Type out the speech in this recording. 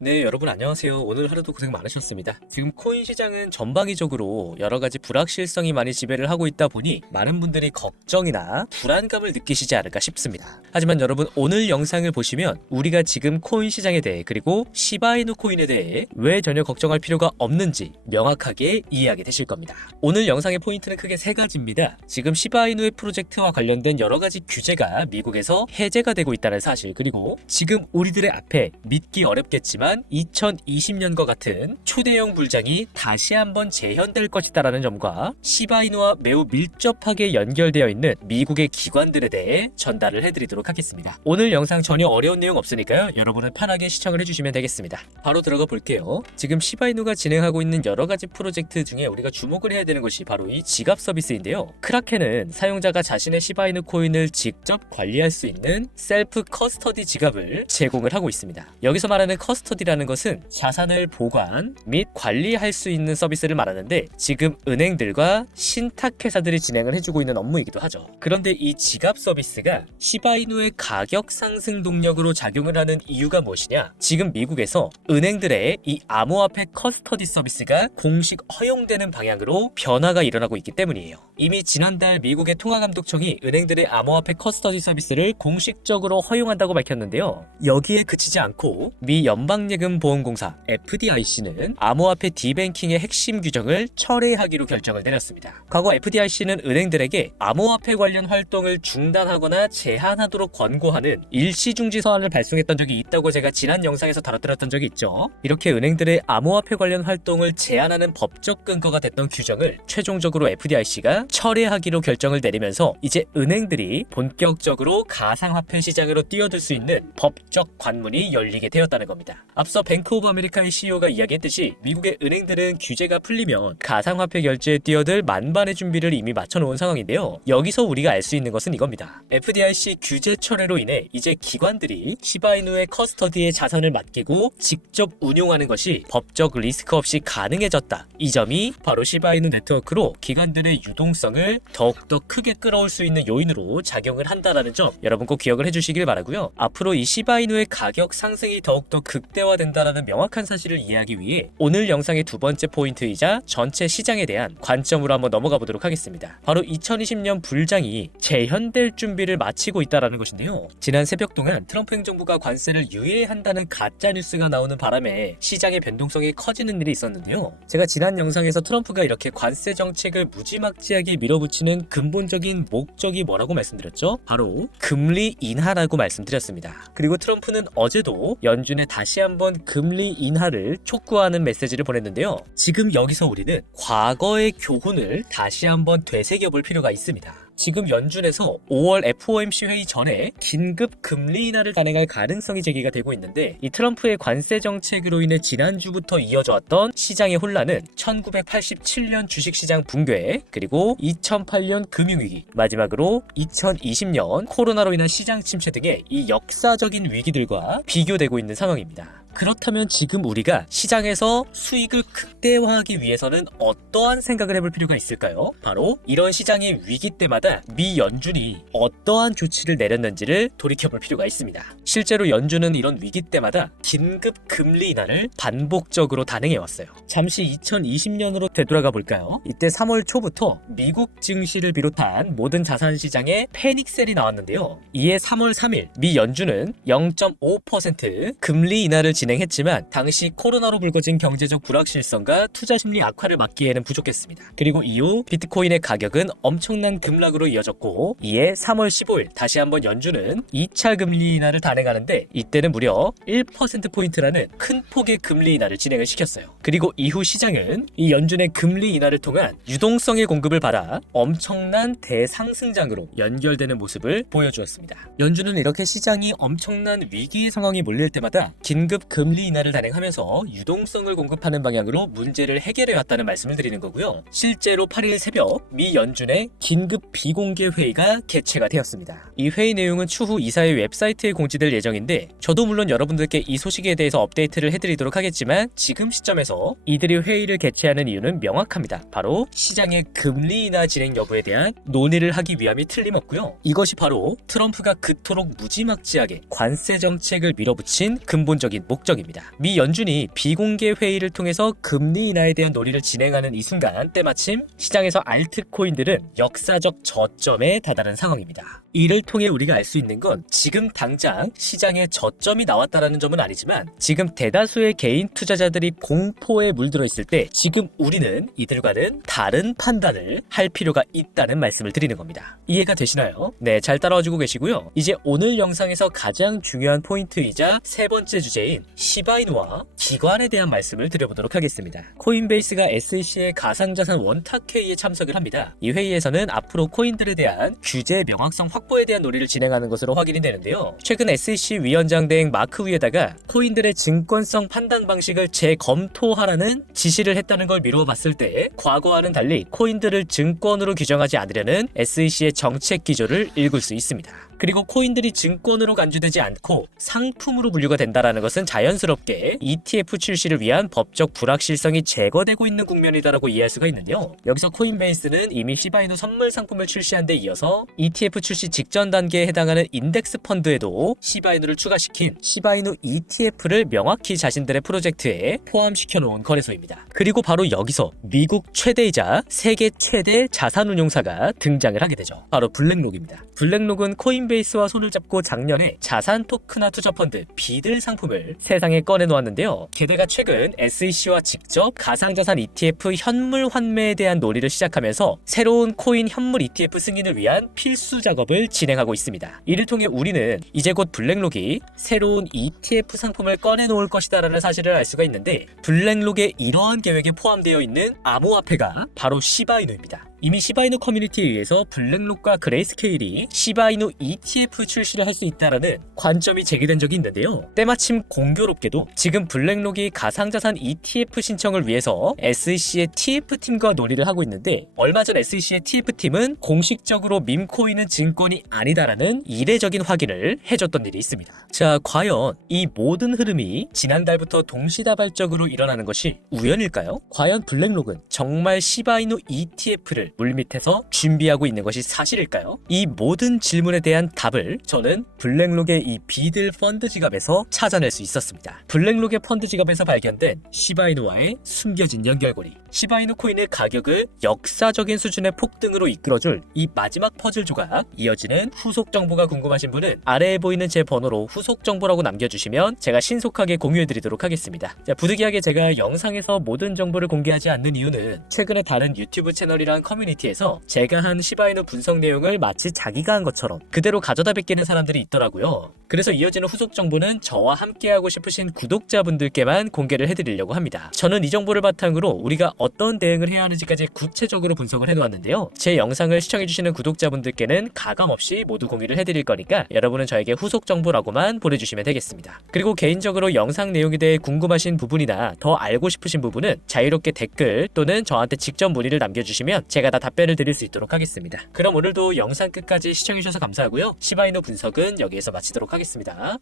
네, 여러분 안녕하세요. 오늘 하루도 고생 많으셨습니다. 지금 코인 시장은 전방위적으로 여러 가지 불확실성이 많이 지배를 하고 있다 보니 많은 분들이 걱정이나 불안감을 느끼시지 않을까 싶습니다. 하지만 여러분, 오늘 영상을 보시면 우리가 지금 코인 시장에 대해, 그리고 시바이누 코인에 대해 왜 전혀 걱정할 필요가 없는지 명확하게 이해하게 되실 겁니다. 오늘 영상의 포인트는 크게 세 가지입니다. 지금 시바이누의 프로젝트와 관련된 여러 가지 규제가 미국에서 해제가 되고 있다는 사실, 그리고 지금 우리들의 앞에 믿기 어렵겠지만 2020년과 같은 초대형 불장이 다시 한번 재현될 것이다라는 점과 시바이누와 매우 밀접하게 연결되어 있는 미국의 기관들에 대해 전달을 해드리도록 하겠습니다. 오늘 영상 전혀 어려운 내용 없으니까요, 여러분은 편하게 시청을 해주시면 되겠습니다. 바로 들어가 볼게요. 지금 시바이누가 진행하고 있는 여러 가지 프로젝트 중에 우리가 주목을 해야 되는 것이 바로 이 지갑 서비스인데요. 크라켄은 사용자가 자신의 시바이누 코인을 직접 관리할 수 있는 셀프 커스터디 지갑을 제공을 하고 있습니다. 여기서 말하는 커스터디라는 것은 자산을 보관 및 관리할 수 있는 서비스를 말하는데, 지금 은행들과 신탁회사들이 진행을 해주고 있는 업무이기도 하죠. 그런데 이 지갑 서비스가 시바이누의 가격 상승 동력으로 작용을 하는 이유가 무엇이냐? 지금 미국에서 은행들의 이 암호화폐 커스터디 서비스가 공식 허용되는 방향으로 변화가 일어나고 있기 때문이에요. 이미 지난달 미국의 통화감독청이 은행들의 암호화폐 커스터디 서비스를 공식적으로 허용한다고 밝혔는데요. 여기에 그치지 않고 미 연방예금보험공사 FDIC는 암호화폐 디뱅킹의 핵심 규정을 철회하기로 결정을 내렸습니다. 과거 FDIC는 은행들에게 암호화폐 관련 활동을 중단하거나 제한하도록 권고하는 일시중지 서한을 발송했던 적이 있다고 제가 지난 영상에서 다뤄드렸던 적이 있죠. 이렇게 은행들의 암호화폐 관련 활동을 제한하는 법적 근거가 됐던 규정을 최종적으로 FDIC가 철회하기로 결정을 내리면서 이제 은행들이 본격적으로 가상화폐 시장으로 뛰어들 수 있는 법적 관문이 열리게 되었다는 겁니다. 앞서 뱅크 오브 아메리카의 CEO가 이야기했듯이 미국의 은행들은 규제가 풀리면 가상화폐 결제에 뛰어들 만반의 준비를 이미 마쳐놓은 상황인데요. 여기서 우리가 알 수 있는 것은 이겁니다. FDIC 규제 철회로 인해 이제 기관들이 시바이누의 커스터디에 자산을 맡기고 직접 운용하는 것이 법적 리스크 없이 가능해졌다. 이 점이 바로 시바이누 네트워크로 기관들의 유동성을 더욱더 크게 끌어올 수 있는 요인으로 작용을 한다는 점, 여러분 꼭 기억을 해주시길 바라고요. 앞으로 이 시바이누의 가격 상승이 더욱더 극대화된다는 명확한 사실을 이해하기 위해 오늘 영상의 두 번째 포인트이자 전체 시장에 대한 관점으로 한번 넘어가 보도록 하겠습니다. 바로 2020년 불장이 재현될 준비를 마치고 있다는 것인데요. 지난 새벽 동안 트럼프 행정부가 관세를 유예한다는 가짜 뉴스가 나오는 바람에 시장의 변동성이 커지는 일이 있었는데요. 제가 지난 영상에서 트럼프가 이렇게 관세 정책을 무지막지하게 밀어붙이는 근본적인 목적이 뭐라고 말씀드렸죠? 바로 금리 인하라고 말씀드렸습니다. 그리고 트럼프는 어제도 연준에 다시 한번 금리 인하를 촉구하는 메시지를 보냈는데요. 지금 여기서 우리는 과거의 교훈을 다시 한번 되새겨볼 필요가 있습니다. 지금 연준에서 5월 FOMC 회의 전에 긴급 금리 인하를 단행할 가능성이 제기가 되고 있는데, 이 트럼프의 관세 정책으로 인해 지난주부터 이어져 왔던 시장의 혼란은 1987년 주식시장 붕괴, 그리고 2008년 금융위기, 마지막으로 2020년 코로나로 인한 시장 침체 등의 이 역사적인 위기들과 비교되고 있는 상황입니다. 그렇다면 지금 우리가 시장에서 수익을 극대화하기 위해서는 어떠한 생각을 해볼 필요가 있을까요? 바로 이런 시장의 위기 때마다 미 연준이 어떠한 조치를 내렸는지를 돌이켜볼 필요가 있습니다. 실제로 연준은 이런 위기 때마다 긴급 금리 인하를 반복적으로 단행해왔어요. 잠시 2020년으로 되돌아가 볼까요? 이때 3월 초부터 미국 증시를 비롯한 모든 자산시장에 패닉셀이 나왔는데요. 이에 3월 3일 미 연준은 0.5% 금리 인하를 진행했지만 당시 코로나로 불거진 경제적 불확실성과 투자 심리 악화를 막기에는 부족했습니다. 그리고 이후 비트코인의 가격은 엄청난 급락으로 이어졌고, 이에 3월 15일 다시 한번 연준은 2차 금리 인하를 단행하는데 이때는 무려 1%포인트라는 큰 폭의 금리 인하를 진행을 시켰어요. 그리고 이후 시장은 이 연준의 금리 인하를 통한 유동성의 공급을 받아 엄청난 대상승장으로 연결되는 모습을 보여주었습니다. 연준은 이렇게 시장이 엄청난 위기의 상황이 몰릴 때마다 긴급 금리 인하를 단행하면서 유동성을 공급하는 방향으로 문제를 해결해왔다는 말씀을 드리는 거고요. 실제로 8일 새벽 미 연준의 긴급 비공개 회의가 개최가 되었습니다. 이 회의 내용은 추후 이사의 웹사이트에 공지될 예정인데, 저도 물론 여러분들께 이 소식에 대해서 업데이트를 해드리도록 하겠지만 지금 시점에서 이들이 회의를 개최하는 이유는 명확합니다. 바로 시장의 금리 인하 진행 여부에 대한 논의를 하기 위함이 틀림없고요. 이것이 바로 트럼프가 그토록 무지막지하게 관세 정책을 밀어붙인 근본적인 목적입니다. 미 연준이 비공개 회의를 통해서 금리 인하에 대한 논의를 진행하는 이 순간 때마침 시장에서 알트코인들은 역사적 저점에 다다른 상황입니다. 이를 통해 우리가 알 수 있는 건 지금 당장 시장에 저점이 나왔다라는 점은 아니지만 지금 대다수의 개인 투자자들이 공포에 물들어 있을 때 지금 우리는 이들과는 다른 판단을 할 필요가 있다는 말씀을 드리는 겁니다. 이해가 되시나요? 네, 잘 따라와주고 계시고요. 이제 오늘 영상에서 가장 중요한 포인트이자 세 번째 주제인 시바이누와 기관에 대한 말씀을 드려보도록 하겠습니다. 코인베이스가 SEC의 가상자산 원탁회의에 참석을 합니다. 이 회의에서는 앞으로 코인들에 대한 규제 명확성 확보에 대한 논의를 진행하는 것으로 확인이 되는데요. 최근 SEC 위원장 대행 마크 위에다가 코인들의 증권성 판단 방식을 재검토하라는 지시를 했다는 걸 미루어 봤을 때 과거와는 달리 코인들을 증권으로 규정하지 않으려는 SEC의 정책 기조를 읽을 수 있습니다. 그리고 코인들이 증권으로 간주되지 않고 상품으로 분류가 된다는 것은 자연스럽게 ETF 출시를 위한 법적 불확실성이 제거되고 있는 국면이다라고 이해할 수가 있는데요. 여기서 코인베이스는 이미 시바이누 선물 상품을 출시한 데 이어서 ETF 출시 직전 단계에 해당하는 인덱스 펀드에도 시바이누를 추가시킨 시바이누 ETF를 명확히 자신들의 프로젝트에 포함시켜 놓은 거래소입니다. 그리고 바로 여기서 미국 최대이자 세계 최대 자산운용사가 등장을 하게 되죠. 바로 블랙록입니다. 블랙록은 코인베이스와 손을 잡고 작년에 자산 토크나 투자 펀드 비들 상품을 세상에 꺼내놓았는데요. 게다가 최근 SEC와 직접 가상자산 ETF 현물 환매에 대한 논의를 시작하면서 새로운 코인 현물 ETF 승인을 위한 필수 작업을 진행하고 있습니다. 이를 통해 우리는 이제 곧 블랙록이 새로운 ETF 상품을 꺼내놓을 것이다라는 사실을 알 수가 있는데 블랙록의 이러한 계획에 포함되어 있는 암호화폐가 바로 시바이누입니다. 이미 시바이누 커뮤니티에 의해서 블랙록과 그레이스케일이 시바이누 ETF 출시를 할 수 있다라는 관점이 제기된 적이 있는데요. 때마침 공교롭게도 지금 블랙록이 가상자산 ETF 신청을 위해서 SEC의 TF팀과 논의를 하고 있는데 얼마 전 SEC의 TF팀은 공식적으로 밈코인은 증권이 아니다라는 이례적인 확인을 해줬던 일이 있습니다. 자, 과연 이 모든 흐름이 지난달부터 동시다발적으로 일어나는 것이 우연일까요? 과연 블랙록은 정말 시바이누 ETF를 물밑에서 준비하고 있는 것이 사실일까요? 이 모든 질문에 대한 답을 저는 블랙록의 이 비들 펀드 지갑에서 찾아낼 수 있었습니다. 블랙록의 펀드 지갑에서 발견된 시바이누와의 숨겨진 연결고리, 시바이누 코인의 가격을 역사적인 수준의 폭등으로 이끌어줄 이 마지막 퍼즐 조각, 이어지는 후속 정보가 궁금하신 분은 아래에 보이는 제 번호로 후속 정보라고 남겨주시면 제가 신속하게 공유해드리도록 하겠습니다. 자, 부득이하게 제가 영상에서 모든 정보를 공개하지 않는 이유는 최근에 다른 유튜브 채널이랑 커뮤니티에서 제가 한 시바이누 분석 내용을 마치 자기가 한 것처럼 그대로 가져다 베끼는 사람들이 있더라고요. 그래서 이어지는 후속 정보는 저와 함께하고 싶으신 구독자분들께만 공개를 해드리려고 합니다. 저는 이 정보를 바탕으로 우리가 어떤 대응을 해야 하는지까지 구체적으로 분석을 해놓았는데요. 제 영상을 시청해주시는 구독자분들께는 가감없이 모두 공유를 해드릴 거니까 여러분은 저에게 후속 정보라고만 보내주시면 되겠습니다. 그리고 개인적으로 영상 내용에 대해 궁금하신 부분이나 더 알고 싶으신 부분은 자유롭게 댓글 또는 저한테 직접 문의를 남겨주시면 제가 다 답변을 드릴 수 있도록 하겠습니다. 그럼 오늘도 영상 끝까지 시청해주셔서 감사하고요. 시바이누 분석은 여기에서 마치도록 하겠습니다.